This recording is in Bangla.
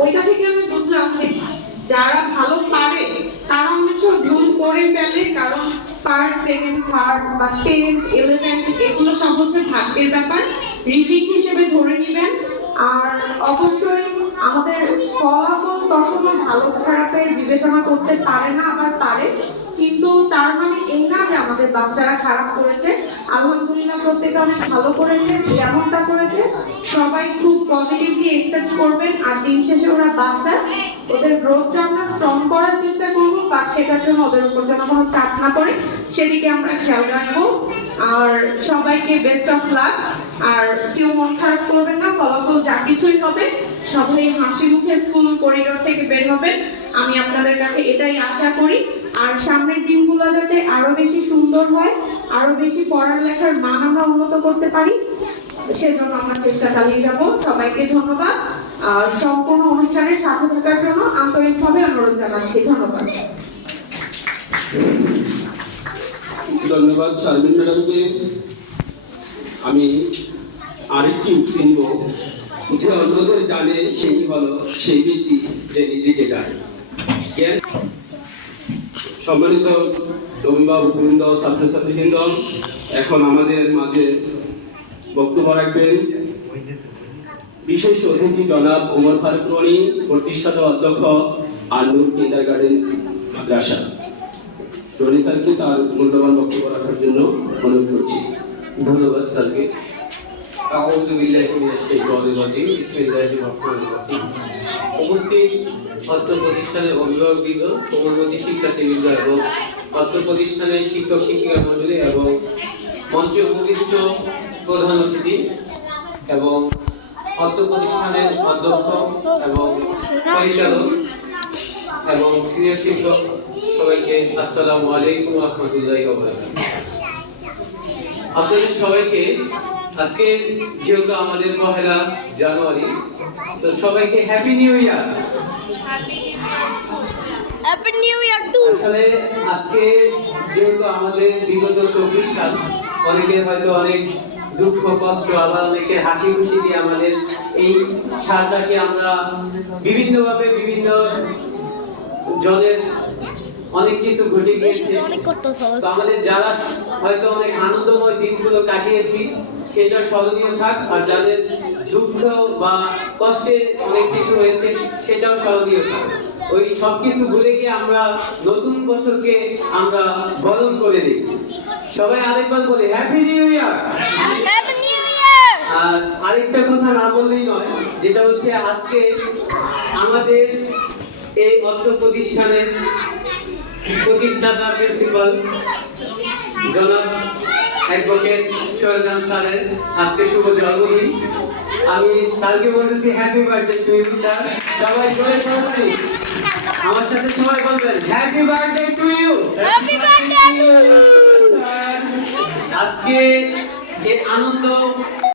ওইটা থেকে আমি বুঝলাম যে যারা ভালো পারে তারা অনেক ভুল করে ফেলে, কারণ ফার্স্ট সেকেন্ড থার্ড বা 10th 11th এগুলো সব হচ্ছে ভাগ্যের ব্যাপার, রিজিক হিসেবে ধরে নেবেন। আর অবশ্যই আমাদের ফলাফল কখনো ভালো খারাপের বিবেচনা করতে পারে না, আবার পারে, কিন্তু তার মানে এই না যে আমাদের বাচ্চারা খারাপ করেছে। আলহামদুলিল্লাহ প্রত্যেকে অনেক ভালো করেছে, যেমনটা করেছে সবাই খুব পজিটিভলি একসেপ্ট করবেন। আর দিন শেষে ওরা বাচ্চা, ওদের গ্রোথটা আমরা স্ট্রং করার চেষ্টা করবো, বা সেটার জন্য ওদের উপর যেন কোনো চাপ না পড়ে সেদিকে আমরা খেয়াল রাখবো। আর সবাইকে বেস্ট অফ লাক। আর কেউ মন খারাপ করবেন না, ফলাফল যা কিছুই হবে সবাই হাসি মুখে স্কুল করিডোর থেকে বের হবে, আমি আপনাদের কাছে এটাই আশা করি। আর সামনের দিনগুলো যাতে আরো বেশি সুন্দর হয়, আরো বেশি পড়ালেখার মান আমরা উন্নত করতে পারি, সেজন্য আমরা চেষ্টা চালিয়ে যাব। সবাইকে ধন্যবাদ। আর সম্পূর্ণ অনুষ্ঠানের সাথে থাকার জন্য আন্তরিকভাবে অনুরোধ জানাচ্ছি। ধন্যবাদ। ধন্যবাদ শারমিন ম্যাডামকে। আমি আরেকটি উক্তি নিব, যে অন্যদের জানে সেই হলো সেই ব্যক্তি যে নিজেকে জানে। সম্মানিত অভিভাবকবৃন্দ, ছাত্রছাত্রীবৃন্দ, এখন আমাদের মাঝে বক্তব্য রাখবেন বিশেষ অতিথি জনাব ওমর ফারুক রনি, প্রতিষ্ঠাতা অধ্যক্ষ আল-নূর কিন্ডারগার্টেন মাদ্রাসা। রনি স্যারকে তার মূল্যবান বক্তব্য রাখার জন্য অনুরোধ করছি। ধন্যবাদ স্যারকে। আউযু বিল্লাহি মিনাশ শাইতানির রাজিম। বিসমিল্লাহির রহমানির রহিম। উপস্থিত অত্র প্রতিষ্ঠানের অভিভাবকবৃন্দ, কোমলমতি শিক্ষার্থীবৃন্দ এবং অত্র প্রতিষ্ঠানের শিক্ষক শিক্ষিকা মণ্ডলী এবং মঞ্চে উপবিষ্ট প্রধান অতিথি এবং অত্র প্রতিষ্ঠানের অধ্যক্ষ এবং পরিচালক এবং সিনিয়র শিক্ষক, সবাইকে আসসালামু আলাইকুম ওয়া রাহমাতুল্লাহি ওয়া বারাকাতুহু। আপনাদের সবাইকে আজকে যেহেতু আমাদের 1 জানুয়ারি, তো সবাইকে happy new year. Happy new year too. আসলে আজকে যেহেতু আমাদের বিগত 24 সাল, অনেকের হয়তো অনেক দুঃখ কষ্ট, আবার অনেকে হাসি খুশি দিয়ে আমাদের এই সালটাকে আমরা বিভিন্নভাবে বিভিন্ন জনের অনেক কিছু ঘটে গিয়েছে। তো আমাদের যারা হয়তো অনেক আনন্দময় দিনগুলো কাটিয়েছি সেটা স্মরণীয় থাক, আর যাদের দুঃখ বা কষ্টে অনেক কিছু হয়েছে সেটাও স্মরণীয় থাক। ওই সব কিছু ভুলে গিয়ে আমরা নতুন বছরকে আমরা বরণ করে দিই। সবাই আরেকবার বলি হ্যাপি নিউ ইয়ার। আর আরেকটা কথা না বললেই নয়, যেটা হচ্ছে আজকে আমাদের এই অত্র প্রতিষ্ঠানের প্রতিষ্ঠাতা প্রিন্সিপাল জনাব অ্যাডভোকেট শহীদান স্যারের আজকে শুভ জন্মদিন। আমি স্যারকে বলতেছি happy birthday to you sir. সবাই জোরে বলছি, আমার সাথে সবাই বলবেন হ্যাপি বার্থডে টু ইউ। আজকে এই আনন্দ